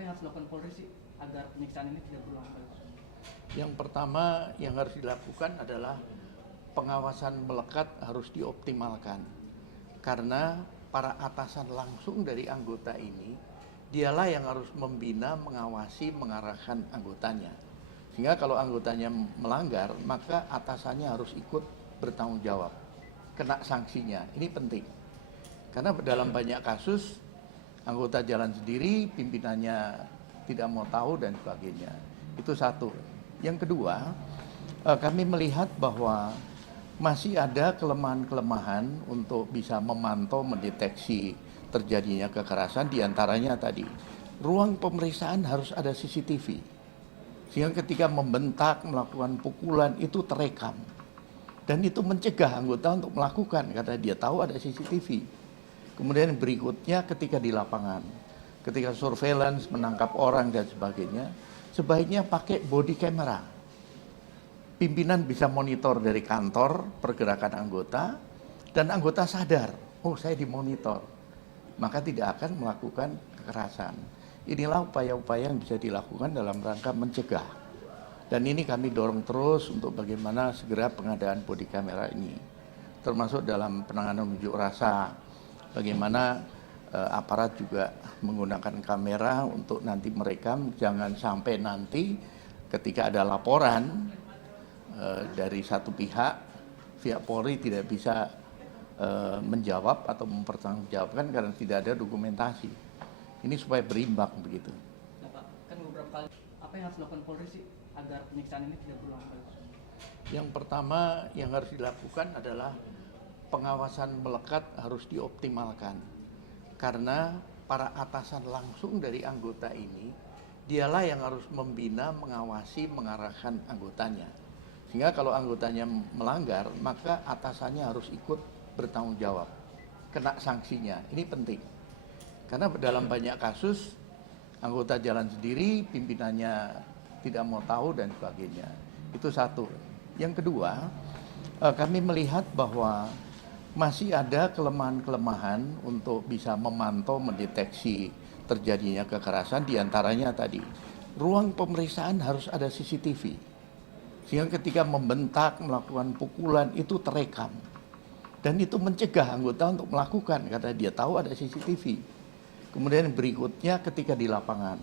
yang harus dilakukan Polri sih agar penyiksaan ini tidak berulang kali? Yang pertama yang harus dilakukan adalah pengawasan melekat harus dioptimalkan. Karena para atasan langsung dari anggota ini, dialah yang harus membina, mengawasi, mengarahkan anggotanya. Sehingga kalau anggotanya melanggar, maka atasannya harus ikut bertanggung jawab, kena sanksinya. Ini penting. Karena dalam banyak kasus, anggota jalan sendiri, pimpinannya tidak mau tahu dan sebagainya. Itu satu. Yang kedua, kami melihat bahwa masih ada kelemahan-kelemahan untuk bisa memantau, mendeteksi terjadinya kekerasan, diantaranya tadi. Ruang pemeriksaan harus ada CCTV. Sehingga ketika membentak, melakukan pukulan, itu terekam. Dan itu mencegah anggota untuk melakukan, karena dia tahu ada CCTV. Kemudian berikutnya ketika di lapangan, ketika surveillance, menangkap orang dan sebagainya, sebaiknya pakai body camera. Pimpinan bisa monitor dari kantor pergerakan anggota, dan anggota sadar, oh saya dimonitor, maka tidak akan melakukan kekerasan. Inilah upaya-upaya yang bisa dilakukan dalam rangka mencegah. Dan ini kami dorong terus untuk bagaimana segera pengadaan body camera ini. Termasuk dalam penanganan unjuk rasa, bagaimana aparat juga menggunakan kamera untuk nanti merekam, jangan sampai nanti ketika ada laporan dari satu pihak Polri tidak bisa menjawab atau mempertanggungjawabkan karena tidak ada dokumentasi. Ini supaya berimbang begitu. Nah, Pak, kan beberapa kali apa yang harus dilakukan Polri sih agar penyiksaan ini tidak berulang kali? Yang pertama yang harus dilakukan adalah pengawasan melekat harus dioptimalkan. Karena para atasan langsung dari anggota ini, dialah yang harus membina, mengawasi, mengarahkan anggotanya. Sehingga kalau anggotanya melanggar, maka atasannya harus ikut bertanggung jawab, kena sanksinya. Ini penting. Karena dalam banyak kasus, anggota jalan sendiri, pimpinannya tidak mau tahu dan sebagainya. Itu satu. Yang kedua, kami melihat bahwa masih ada kelemahan-kelemahan untuk bisa memantau, mendeteksi terjadinya kekerasan, diantaranya tadi. Ruang pemeriksaan harus ada CCTV. Sehingga ketika membentak, melakukan pukulan, itu terekam. Dan itu mencegah anggota untuk melakukan, karena dia tahu ada CCTV. Kemudian berikutnya ketika di lapangan,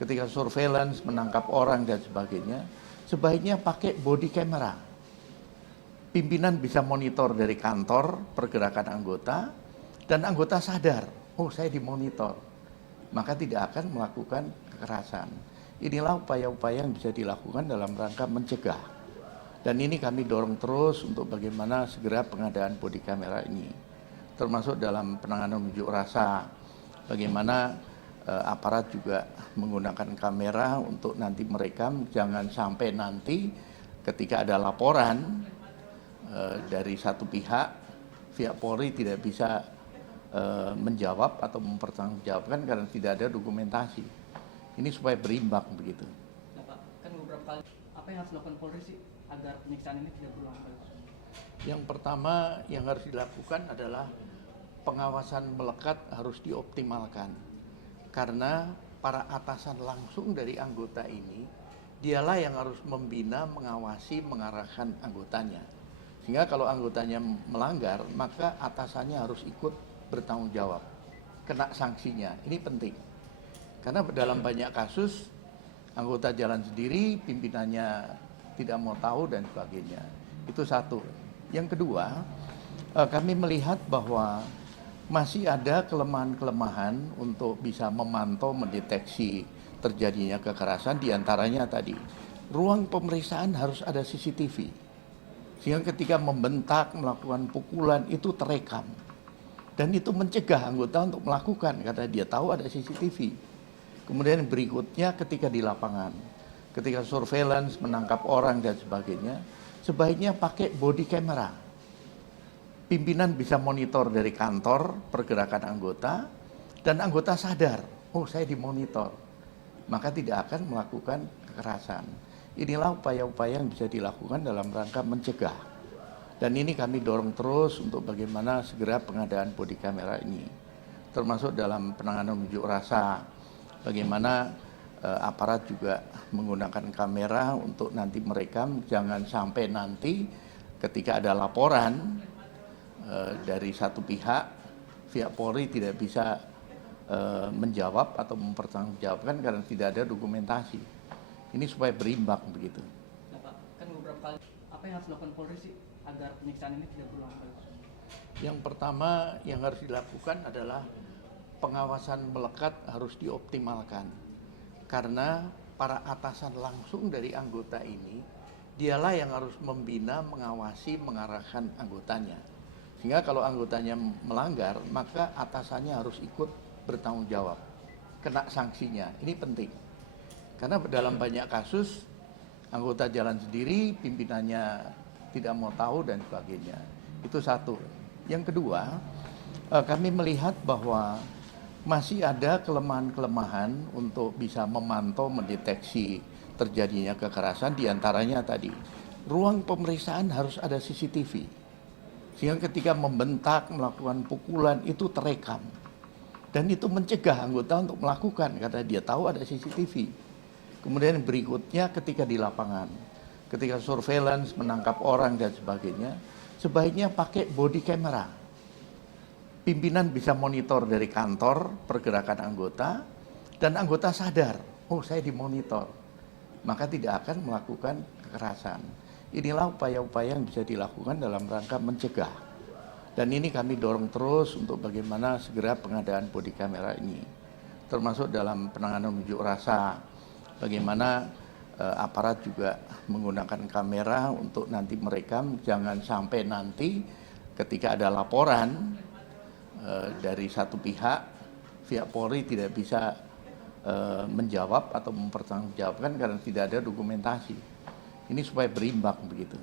ketika surveillance, menangkap orang dan sebagainya, sebaiknya pakai body camera. Pimpinan bisa monitor dari kantor pergerakan anggota, dan anggota sadar, oh saya dimonitor, maka tidak akan melakukan kekerasan. Inilah upaya-upaya yang bisa dilakukan dalam rangka mencegah. Dan ini kami dorong terus untuk bagaimana segera pengadaan body camera ini. Termasuk dalam penanganan unjuk rasa, bagaimana aparat juga menggunakan kamera untuk nanti merekam, jangan sampai nanti ketika ada laporan dari satu pihak Polri tidak bisa menjawab atau mempertanggungjawabkan karena tidak ada dokumentasi. Ini supaya berimbang begitu. Nah, Pak, kan beberapa kali apa yang harus dilakukan Polri sih agar penyiksaan ini tidak berulang kali? Yang pertama yang harus dilakukan adalah pengawasan melekat harus dioptimalkan. Karena para atasan langsung dari anggota ini, dialah yang harus membina, mengawasi, mengarahkan anggotanya. Sehingga kalau anggotanya melanggar, maka atasannya harus ikut bertanggung jawab, kena sanksinya. Ini penting. Karena dalam banyak kasus, anggota jalan sendiri, pimpinannya tidak mau tahu dan sebagainya. Itu satu. Yang kedua, kami melihat bahwa masih ada kelemahan-kelemahan untuk bisa memantau, mendeteksi terjadinya kekerasan, diantaranya tadi. Ruang pemeriksaan harus ada CCTV. Sehingga ketika membentak, melakukan pukulan, itu terekam. Dan itu mencegah anggota untuk melakukan, karena dia tahu ada CCTV. Kemudian berikutnya ketika di lapangan, ketika surveillance, menangkap orang dan sebagainya, sebaiknya pakai body camera. Pimpinan bisa monitor dari kantor pergerakan anggota, dan anggota sadar, oh saya dimonitor, maka tidak akan melakukan kekerasan. Inilah upaya-upaya yang bisa dilakukan dalam rangka mencegah. Dan ini kami dorong terus untuk bagaimana segera pengadaan body camera ini. Termasuk dalam penanganan unjuk rasa, bagaimana aparat juga menggunakan kamera untuk nanti merekam, jangan sampai nanti ketika ada laporan dari satu pihak Polri tidak bisa menjawab atau mempertanggungjawabkan karena tidak ada dokumentasi. Ini supaya berimbang begitu. Nah, Pak, kan beberapa kali apa yang harus dilakukan Polri sih agar penyiksaan ini tidak berulang kali? Yang pertama yang harus dilakukan adalah pengawasan melekat harus dioptimalkan. Karena para atasan langsung dari anggota ini, dialah yang harus membina, mengawasi, mengarahkan anggotanya. Sehingga kalau anggotanya melanggar, maka atasannya harus ikut bertanggung jawab, kena sanksinya. Ini penting. Karena dalam banyak kasus, anggota jalan sendiri, pimpinannya tidak mau tahu dan sebagainya. Itu satu. Yang kedua, kami melihat bahwa masih ada kelemahan-kelemahan untuk bisa memantau, mendeteksi terjadinya kekerasan, diantaranya tadi. Ruang pemeriksaan harus ada CCTV. Sehingga ketika membentak, melakukan pukulan, itu terekam. Dan itu mencegah anggota untuk melakukan, karena dia tahu ada CCTV. Kemudian berikutnya ketika di lapangan, ketika surveillance, menangkap orang dan sebagainya, sebaiknya pakai body camera. Pimpinan bisa monitor dari kantor pergerakan anggota, dan anggota sadar, oh saya dimonitor, maka tidak akan melakukan kekerasan. Inilah upaya-upaya yang bisa dilakukan dalam rangka mencegah. Dan ini kami dorong terus untuk bagaimana segera pengadaan body camera ini. Termasuk dalam penanganan unjuk rasa, bagaimana aparat juga menggunakan kamera untuk nanti merekam, jangan sampai nanti ketika ada laporan dari satu pihak Polri tidak bisa menjawab atau mempertanggungjawabkan karena tidak ada dokumentasi. Ini supaya berimbang begitu.